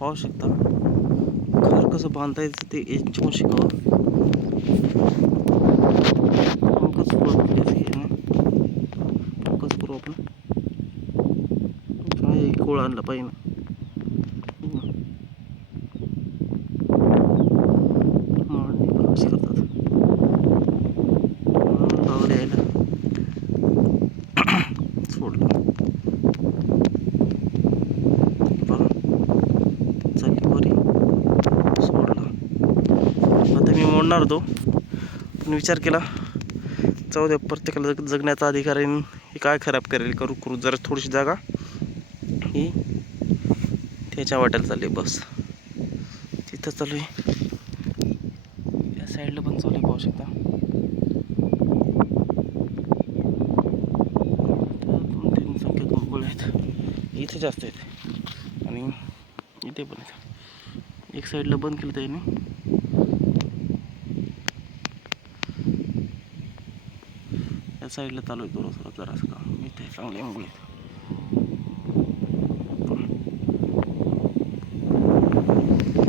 पाहू शकता घर कसं बांधता येतं ते याच्यावर शिकावं. कसं करू आपण काय कोळ आणला पाहिजे ना. कसे करतात बावले यायला सोडलं बघा चालली बरी सोडलं. आता मी मोडणार होतो पण विचार केला जाऊ द्या, प्रत्येकाला जगण्याचा अधिकार आहे. हे काय खराब करेल करू करू जरा थोडीशी जागा ही त्याच्या वाट्याला चालली बस. तिथं चालू आहे या साईडला पण चालू आहे पाहू शकता. 2-3 संख्येत गोळ आहेत इथे जास्त आहेत आणि इथे पण आहेत. एक साईडला बंद केलं त्याने या साईडला चालू आहे थोडंसं जरासं काम इथे चांगले मुळे.